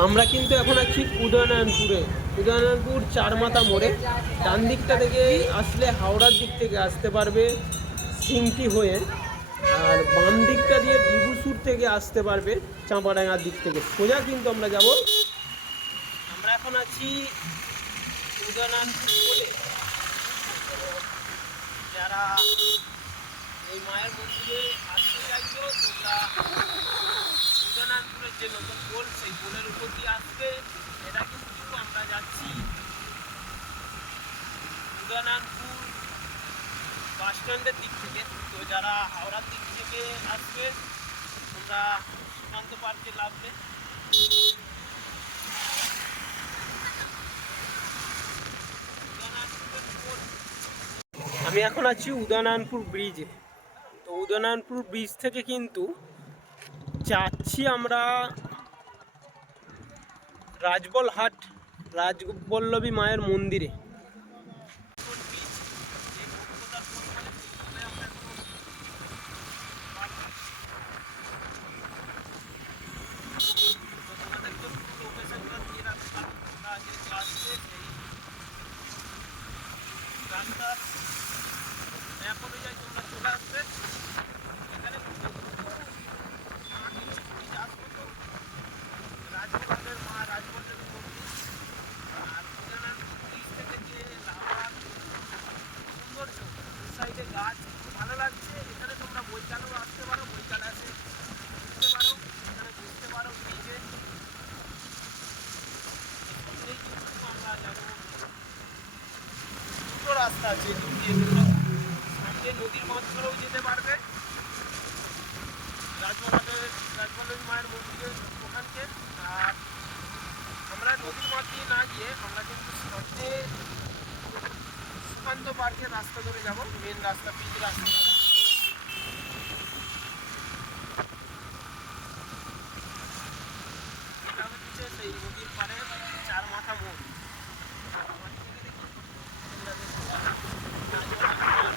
আমরা কিন্তু এখন আছি উদয়নারায়ণপুরে। উদয়নারায়ণপুর চারমাথা মোড়ে ডান দিকটা থেকে আসলে হাওড়ার দিক থেকে আসতে পারবে সিংটি হয়ে, আর বাম দিকটা দিয়ে ডিবুসুর থেকে আসতে পারবে চাঁপাডাঙ্গার দিক থেকে। সোজা কিন্তু আমরা যাব। আমরা এখন আছি উদয়নারায়ণপুর মোড়ে। যারা এই মায়ের মন্দিরে আসতে চাইছো তোমরা উদয়নারায়ণপুরের যে নতুন পোল, সেই পোলের উপর দিয়ে আসবে। এটা কিন্তু আমরা যাচ্ছি উদয়নারায়ণপুর বাস স্ট্যান্ডের দিক থেকে। তো যারা হাওড়ার দিক থেকে আসবে তোমরা সীমান্ত পার্কে নামবে। আমি এখন আছি উদয়নারায়ণপুর ব্রিজে। তো উদয়নারায়ণপুর ব্রিজ থেকে কিন্তু যাচ্ছি আমরা রাজবলহাট রাজবল্লভী মায়ের মন্দিরে। তোমরা চলে আসবে এখানে রাজবল্লভের মা রাজবল্লভী মন্দির। আর ব্রিজ থেকে যে লাভার সৌন্দর্য, সাইডে গাছ ভালো লাগছে। এখানে তোমরা বৈকালেও আসতে পারো, বৈকালে আসে ঘুরতে পারো, এখানে ঘুরতে পারো ব্রিজে। এই কিন্তু আমরা যাবো, দুটো রাস্তা আছে সামনে নদীর মাছ ধরেও যেতে পারবে রাজবল্লভী মায়ের মন্দিরের ওখানকে। আর আমরা নদীর মাছ দিয়ে না গিয়ে আমরা কিন্তু সামনে সুকান্ত পার্কের রাস্তা ধরে যাব, মেন রাস্তা, পিচ রাস্তা ধরে। এটা হচ্ছে সেই নদীর পাড়ে চারমাথা মোড়।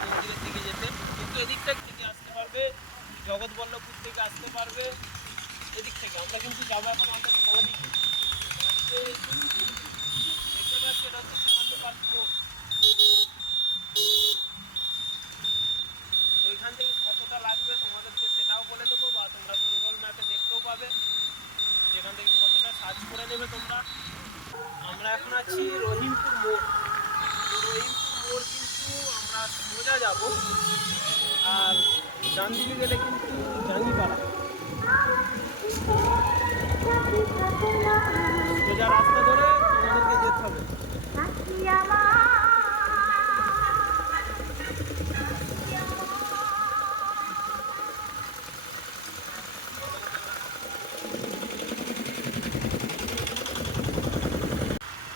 মন্দিরের দিকে যেতে কিন্তু এদিকটা থেকে আসতে পারবে, জগৎবল্লভপুর থেকে আসতে পারবে এদিক থেকে। আমরা কিন্তু যাবো এখন অলরেডি বাঁদিকে। দেখতে পাচ্ছি এটা হচ্ছে সুকান্ত পার্ক মোড়। তো এখান থেকে কতটা লাগবে তোমাদেরকে সেটাও বলে দেবো, বা তোমরা গুগল ম্যাপে দেখতেও পাবে যেখান থেকে কতটা সার্চ করে নেবে তোমরা। আমরা এখন আছি রহিমপুর মোড়। তো রহিমপুর মোড় কিন্তু আমরা সোজা যাব, আর ডান দিকে গেলে কিন্তু জাঙ্গিপাড়া। সোজা রাস্তা ধরে তোমাদেরকে যেতে হবে।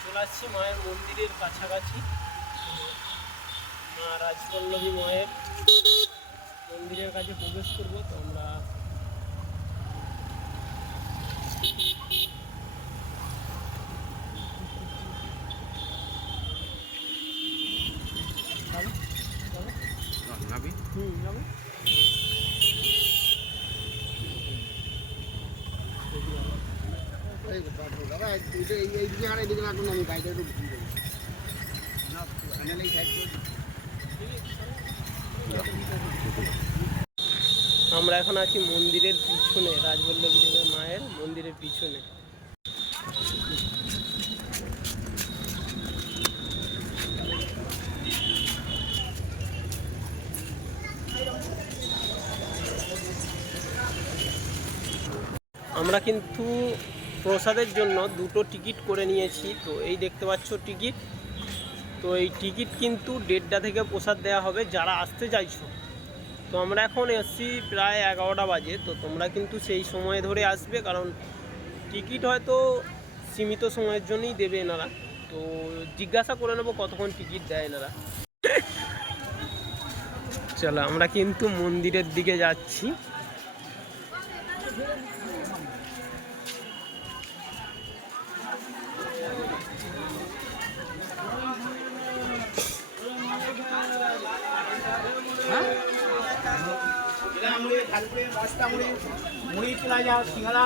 চলে আসছি মায়ের মন্দিরের কাছাকাছি। মা রাজবল্লভী মায়ের মন্দিরের কাছে প্রবেশ করব। তো আমরা যাবো। দাদা এই দিকে রাখুন, আমি গাড়িটা একটু আমরা এখন আছি মন্দিরের পিছনে, রাজবল্লভী দেবী মায়ের মন্দিরের পিছনে। আমরা কিন্তু প্রসাদের জন্য দুটো টিকিট করে নিয়েছি। তো এই দেখতে পাচ্ছ টিকিট। তো এই টিকিট কিন্তু 1:30টা থেকে প্রসাদ দেওয়া হবে যারা আসতে চাইছো। তো আমরা এখন এসছি প্রায় 11টা বাজে। তো তোমরা কিন্তু সেই সময় ধরে আসবে, কারণ টিকিট হয়তো সীমিত সময়ের জন্যই দেবে এনারা। তো জিজ্ঞাসা করে নেবো কতক্ষণ টিকিট দেয় এনারা। চলো আমরা কিন্তু মন্দিরের দিকে যাচ্ছি। মুড়ি চলে যাও সিঙ্গারা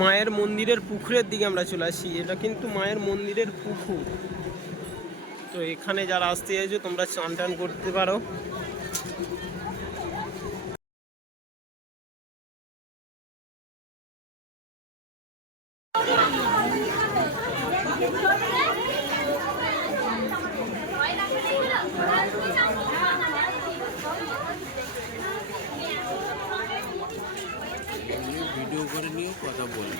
মায়ের মন্দিরের পুকুরের দিকে আমরা চলে আসি। এটা কিন্তু মায়ের মন্দিরের পুকুর। তো এখানে যারা আসতে চাইছো তোমরা স্নান টান করতে পারো। ভিডিও করে নিয়ে কথা বলি।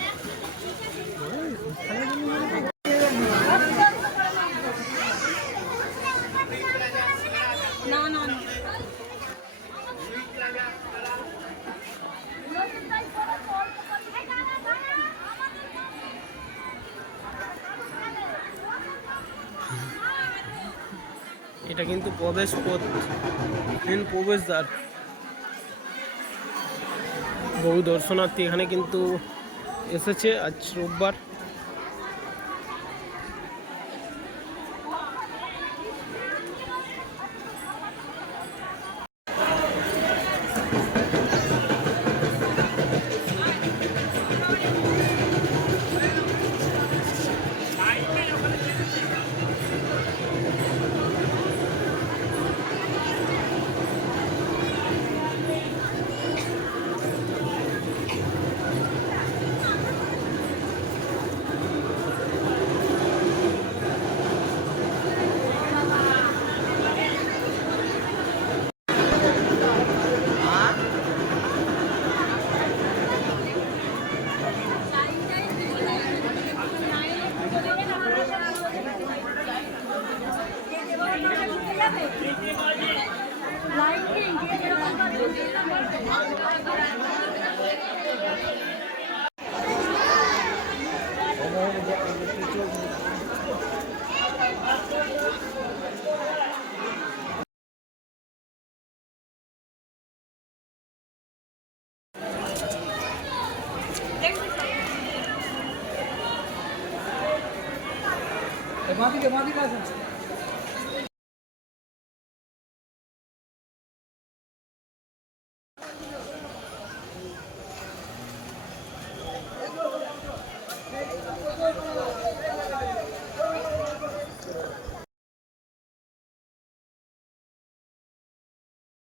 না না এটা কিন্তু প্রবেশ পথ, মেন প্রবেশদ্বার। বহু দর্শনার্থী এখানে কিন্তু এসেছে আজ রোববার।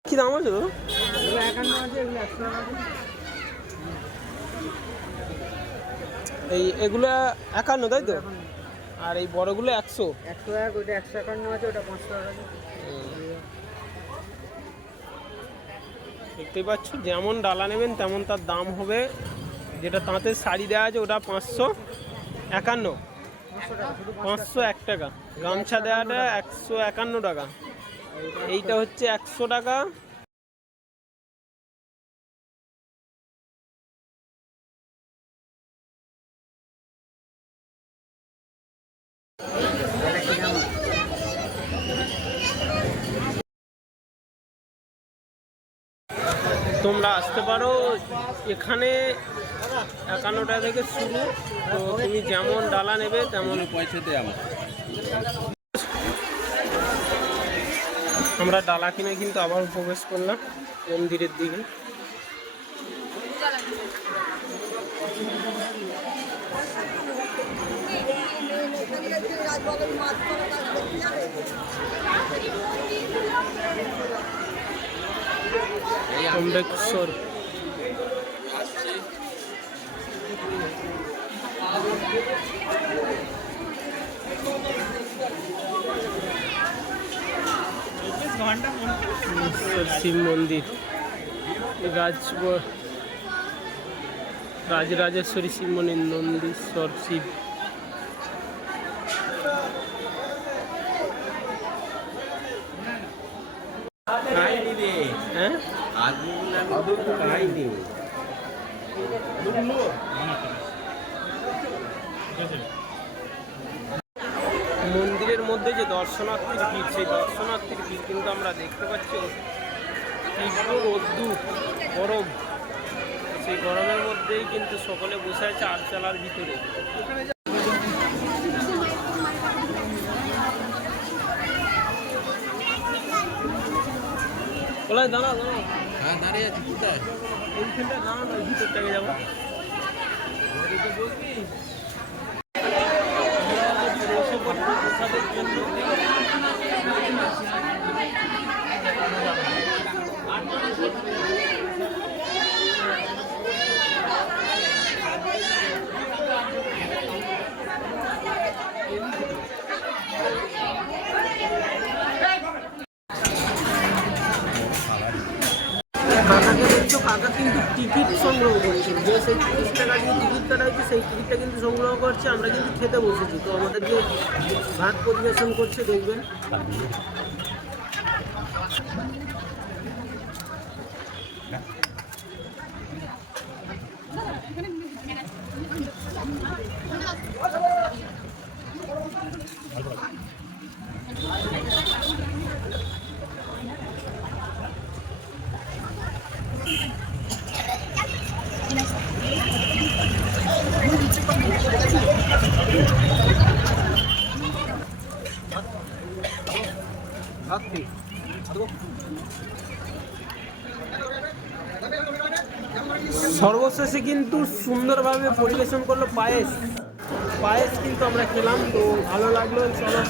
কি দাম আছে দাদা? এই এগুলো 51, তাই তো? আর এই বড়গুলো 100। 101, ওইটা 151 আছে, ওটা 500 টাকা। দেখতেই পাচ্ছ, যেমন ডালা নেবেন তেমন তার দাম হবে। যেটা তাঁতের শাড়ি দেওয়া আছে ওটা 551, 501 টাকা। গামছা দেওয়াটা 151 টাকা। এইটা হচ্ছে 100 টাকা। তোমরা আসতে পারো এখানে 51 টাকা থেকে শুরু। তো তুমি যেমন ডালা নেবে তেমন পয়সা দেয় আমার। আমরা ডালা কিনে কিন্তু আবার প্রবেশ করলাম মন্দিরের দিকে। অম্বেশ্বর শিব মন্দির, রাজরাজেশ্বরী শিব মন্দির, নন্দীশ্বর শিব। হ্যাঁ, মন্দিরের মধ্যে যে দর্শনার্থীর ভিড়, সেই দর্শনার্থীর ভিড় কিন্তু আমরা দেখতে পাচ্ছি। তীব্র রোদ্দুর, গরম, সেই গরমের মধ্যেই কিন্তু সকলে বসে আছে আটচালার ভিতরে। ওলাই দাঁড়া দাঁড়া, হ্যাঁ দাঁড়িয়ে আছি কোথায়? এইখানটা দাঁড়া না, ভিতরটাকে যাবো। বসে পড়বো প্রসাদের জন্য। কাকাকে দেখছো, কাকা কিন্তু টিকিট সংগ্রহ করছে, যে সেই 30 টাকা দিয়ে টিকিট কাটা হয়েছে সেই টিকিটটা কিন্তু সংগ্রহ করছে। আমরা কিন্তু খেতে বসেছি, তো আমাদেরকে ভাত পরিবেশন করছে, দেখবেন। সর্বশেষে কিন্তু সুন্দরভাবে পরিবেশন করলো পায়েস। পায়েস কিন্তু আমরা খেলাম, তো ভালো লাগলো। চলো